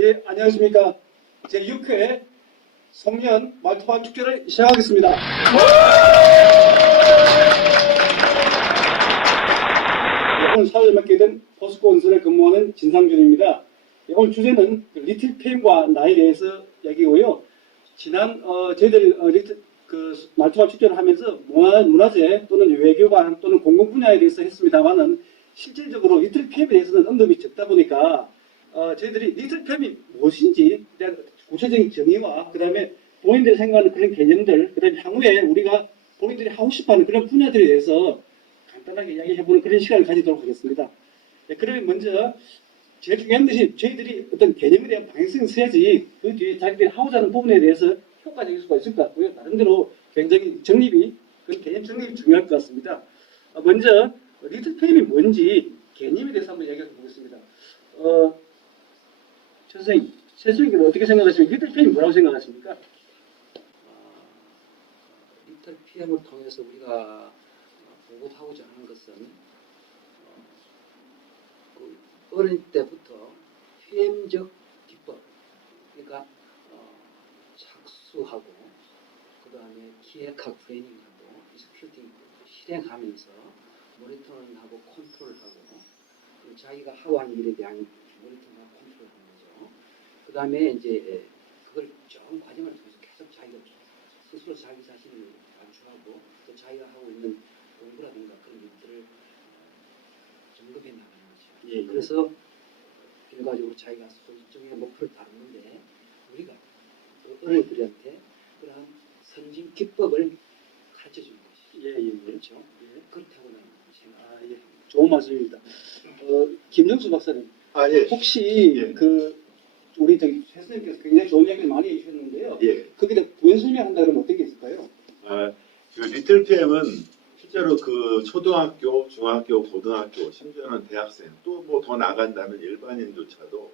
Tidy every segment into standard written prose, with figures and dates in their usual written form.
예, 안녕하십니까. 제6회 송년 말투화 축제를 시작하겠습니다. 예, 오늘 사회를 맡게 된 포스코건설에 근무하는 진상준입니다. 예, 오늘 주제는 리틀 팸과 나에 대해서 얘기고요. 지난 저희들 말투화 축제를 하면서 문화재 또는 외교관 또는 공공 분야에 대해서 했습니다만은 실질적으로 리틀 팸에 대해서는 언급이 적다 보니까 저희들이 리틀 팸이 무엇인지 대한 구체적인 정의와 그 다음에 본인들이 생각하는 그런 개념들, 그 다음에 향후에 우리가 본인들이 하고 싶어하는 그런 분야들에 대해서 간단하게 이야기해보는 그런 시간을 가지도록 하겠습니다. 네, 그러면 먼저 제일 중요한 것이 저희들이 어떤 개념에 대한 방향성을 써야지 그 뒤에 자기들이 하고자 하는 부분에 대해서 효과적일 수가 있을 것 같고요. 나름대로 굉장히 정립이, 그 개념 정립이 중요할 것 같습니다. 먼저 리틀 팸이 뭔지 개념에 대해서 한번 이야기해 보겠습니다. 최 선생님, 최 선생님은 어떻게 생각하십니까? 리틀 팸이 뭐라고 생각하십니까? 리틀 PM을 통해서 우리가 보급하고자 하는 것은 그 어릴 때부터 PM적 기법, 그러니까 착수하고 그 다음에 기획하고 플래닝하고 익스큐팅 실행하면서 모니터링하고 컨트롤하고 자기가 하고 하는 일에 대한 모니터링하고 컨트롤하는 거죠. 그 다음에 이제 그걸 좀 과정을 통해서 계속 자기가 스스로 자기 자신을 감축하고 또 자기가 하고 있는 공부라든가 그런 것들을 점검해 나가는 거죠. 예. 그래서 결과적으로 자기가 일종의 목표를 다루는데 우리가 어린이들한테 그러한 선진 기법을 가르쳐 주는 것이죠. 예. 그렇죠. 예. 그렇다고 나는 생각합니다. 예. 좋은 말씀입니다. 김정수 박사님, 예. 혹시 예. 우리 저기 최 선생님께서 굉장히 좋은 이야기를 많이 해주셨는데요. 예. 거기다 부연 설명한다 그러면 어떤 게 있을까요? 그 리틀 PM은 실제로 그 초등학교, 중학교, 고등학교, 심지어는 대학생, 또 뭐 더 나간다면 일반인조차도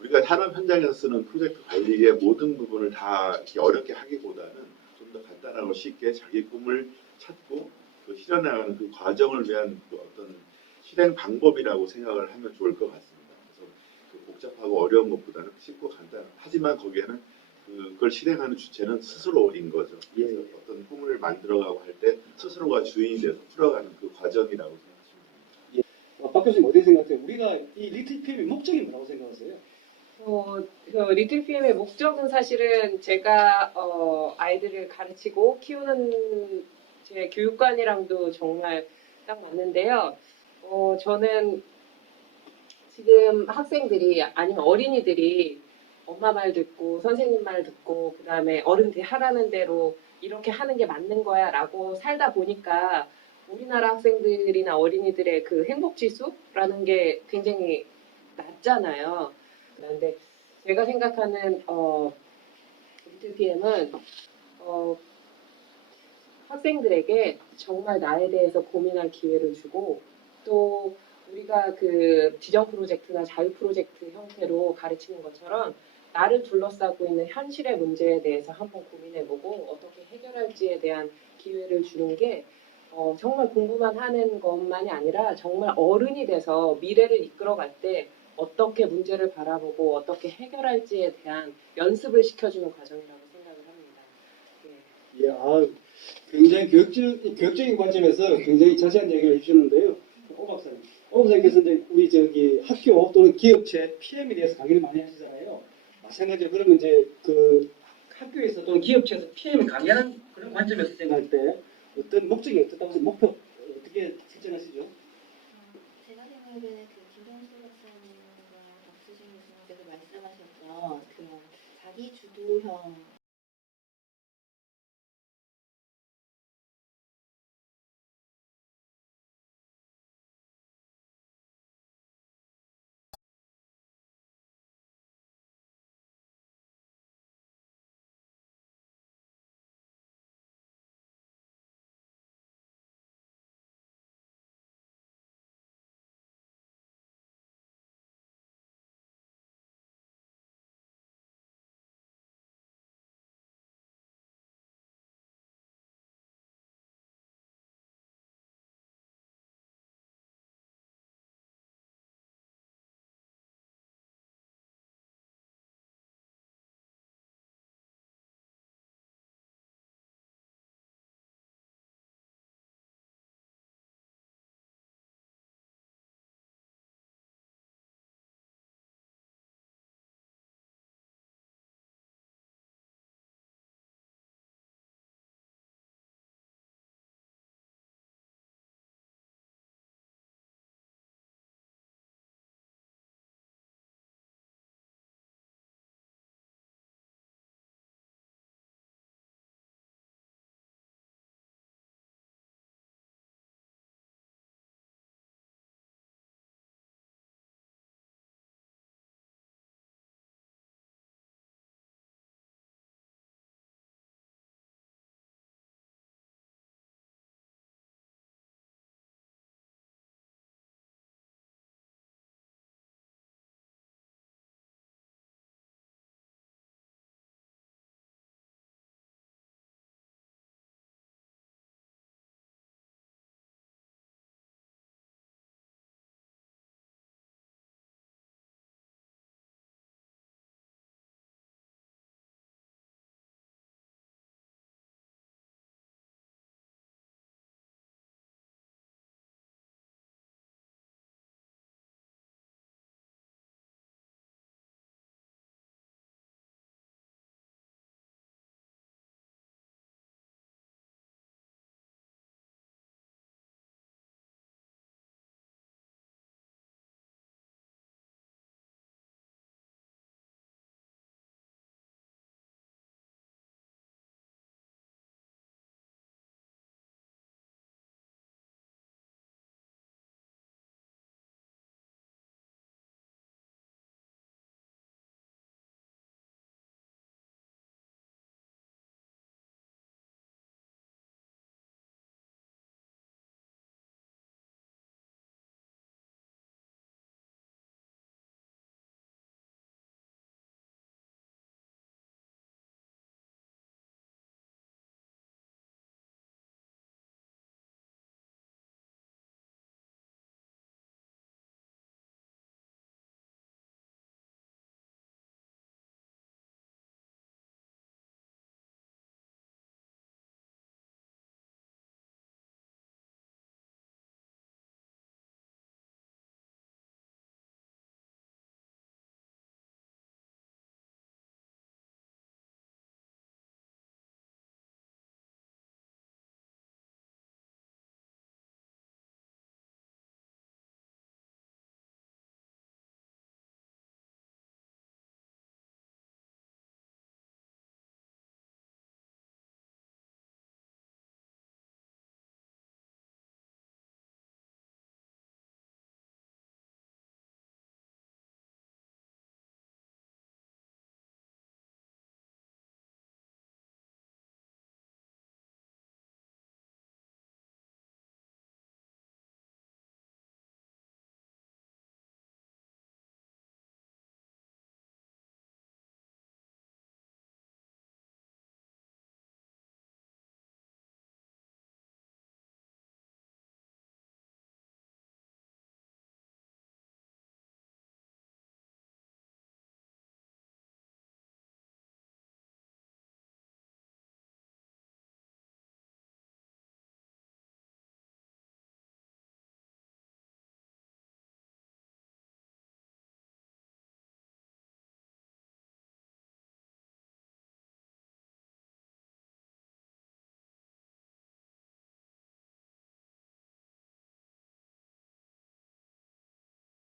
우리가 산업 현장에서 쓰는 프로젝트 관리의 모든 부분을 다 이렇게 어렵게 하기보다는 좀 더 간단하고 쉽게 자기 꿈을 찾고 그 실현하는 그 과정을 위한 그 어떤 실행 방법이라고 생각을 하면 좋을 것 같습니다. 그래서 그 복잡하고 어려운 것보다는 쉽고 간단. 하지만 거기에는 그걸 실행하는 주체는 스스로인 거죠. 예. 그래서 어떤 꿈을 만들어가고 할 때 스스로가 주인이 돼서 풀어가는 그 과정이라고 생각하십니다. 박 교수님 어떻게 생각하세요? 우리가 이 리틀 PM의 목적이 뭐라고 생각하세요? 그 리틀 PM의 목적은 사실은 제가 아이들을 가르치고 키우는 제 교육관이랑도 정말 딱 맞는데요. 저는 지금 학생들이 아니면 어린이들이 엄마 말 듣고 선생님 말 듣고 그 다음에 어른들이 하라는 대로 이렇게 하는 게 맞는 거야 라고 살다 보니까 우리나라 학생들이나 어린이들의 그 행복지수라는 게 굉장히 낮잖아요. 그런데 제가 생각하는 리틀 PM은 학생들에게 정말 나에 대해서 고민할 기회를 주고 또 우리가 그 지정 프로젝트나 자유 프로젝트 형태로 가르치는 것처럼 나를 둘러싸고 있는 현실의 문제에 대해서 한번 고민해보고 어떻게 해결할지에 대한 기회를 주는 게 정말 공부만 하는 것만이 아니라 정말 어른이 돼서 미래를 이끌어갈 때 어떻게 문제를 바라보고 어떻게 해결할지에 대한 연습을 시켜주는 과정이라고 생각을 합니다. 굉장히 교육적인 관점에서 굉장히 자세한 이야기를 해주셨는데요. 오 박사님, 오 박사님께서 이제 우리 저기 학교 또는 기업체 PM에 대해서 강의를 많이 하시잖아요. 마찬가지로 그러면 이제 그 학교에서 또는 기업체에서 PM을 강의하는 그런 관점에서 생각할 때 어떤 목적이 어떻다고 해서 목표 어떻게 설정하시죠? 제가 생각에는 그 김정수 박사님과 박수진 교수님께서 말씀하셨던 그런 자기 주도형